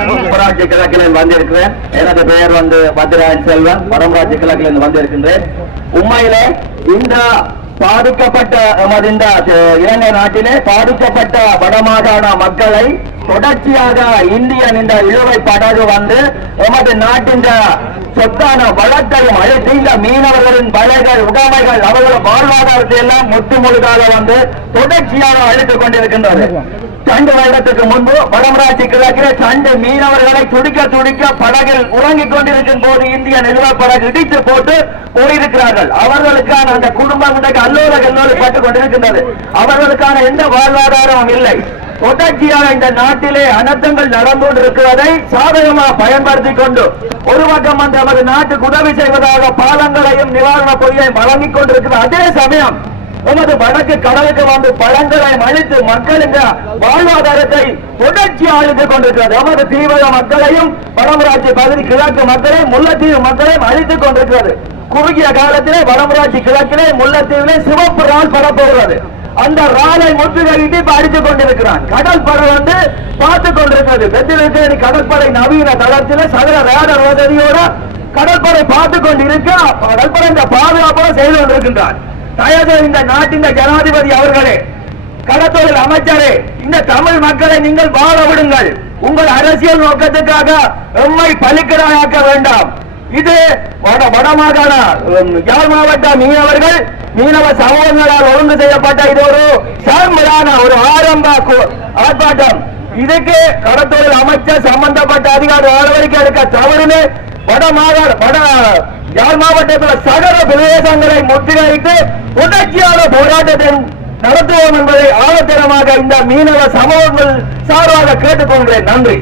வடமராட்சி கிழக்கில் வந்திருக்கிறேன். எனது பெயர் பத்ராயன் செல்வன். வடமராட்சி கிழக்கில் வந்திருக்கின்றேன். உண்மையிலே இந்த பாதிக்கப்பட்ட இந்த இலங்கை நாட்டிலே பாதிக்கப்பட்ட வடமாகாண மக்களை தொடர்ச்சியாக இந்தியன் இந்த இழுவை படகு எமது நாட்டின் சொத்தான வளத்தையும் அழைத்து இந்த மீனவர்களின் வலைகள் உடைமைகள் அவர்கள் வாழ்வாதாரத்தை எல்லாம் முற்றுமுழுதாக தொடர்ச்சியாக அழைத்துக் கொண்டிருக்கின்றது. 2 வருடத்துக்கு முன்பு வடமராட்சி கிழக்கில் 2 மீனவர்களை துடிக்க படகில் உறங்கிக் கொண்டிருக்கும் போது இந்திய நிறுவன படகு இடித்து போட்டு போயிருக்கிறார்கள். அவர்களுக்கான அந்த குடும்பம் அல்லோலப்பட்டுக் கொண்டிருக்கின்றது. அவர்களுக்கான எந்த வாழ்வாதாரமும் இல்லை. தொடர்ச்சியாக இந்த நாட்டிலே அனர்த்தங்கள் நடந்து கொண்டிருக்கிறதை சாதகமாக பயன்படுத்திக் கொண்டு ஒரு பக்கம் நமது நாட்டுக்கு உதவி செய்வதாக பாலங்களையும் நிவாரண பொருளையும் வழங்கிக் கொண்டிருக்கிற அதே சமயம் நமது வடக்கு கடலுக்கு பழங்களை அழித்து மக்களின் வாழ்வாதாரத்தை தொடர்ச்சியாக அழித்துக் கொண்டிருக்கிறது. நமது தீவிர மக்களையும் வடமராட்சி பகுதி கிழக்கு மக்களையும் முல்லைத்தீவு மக்களையும் அழித்துக் கொண்டிருக்கிறது. குறுகிய காலத்திலே வடமராட்சி கிழக்கிலே முல்லைத்தீவிலே சிவப்பு ரால் பரப்புகிறது. அந்த ராலை முற்றுகையிட்டு அடித்துக் கொண்டிருக்கிறான். கடல் படை பார்த்துக் கொண்டிருக்கிறது. வெற்றிலை கடற்படை நவீன தளத்தில் சகல ரேடர் வசதியோட கடற்படை பார்த்துக் கொண்டிருக்க கடற்படை இந்த பாதுகாப்பாக செய்து கொண்டிருக்கின்றார். தயவு இந்த நாட்டின் ஜனாதிபதி அவர்களே, கடத்தொழில் அமைச்சரே, இந்த தமிழ் மக்களை நீங்கள் வாழ விடுங்கள். உங்கள் அரசியல் நோக்கத்துக்காக எம்மை பலிக்கடாயாக்க வேண்டாம். இது வடமாகாண யாழ் மாவட்ட மீனவர்கள் மீனவ சமூகங்களால் ஒழுங்கு செய்யப்பட்ட இது ஒரு சார்பிலான ஒரு ஆரம்ப ஆர்ப்பாட்டம். இதுக்கு கடத்தொழில் அமைச்சர் சம்பந்தப்பட்ட அதிகாரி நடவடிக்கை எடுக்க தவறுன்னு வட யாழ் மாவட்டத்தில் சகல பிரதேசங்களை முற்றுகையிட்டு தொடர்ச்சியான போராட்டத்தை நடத்துவோம் என்பதை ஆழத்தரமாக இந்த மீனவ சமூகங்கள் சார்பாக கேட்டுக்கொள்கிறேன். நன்றி.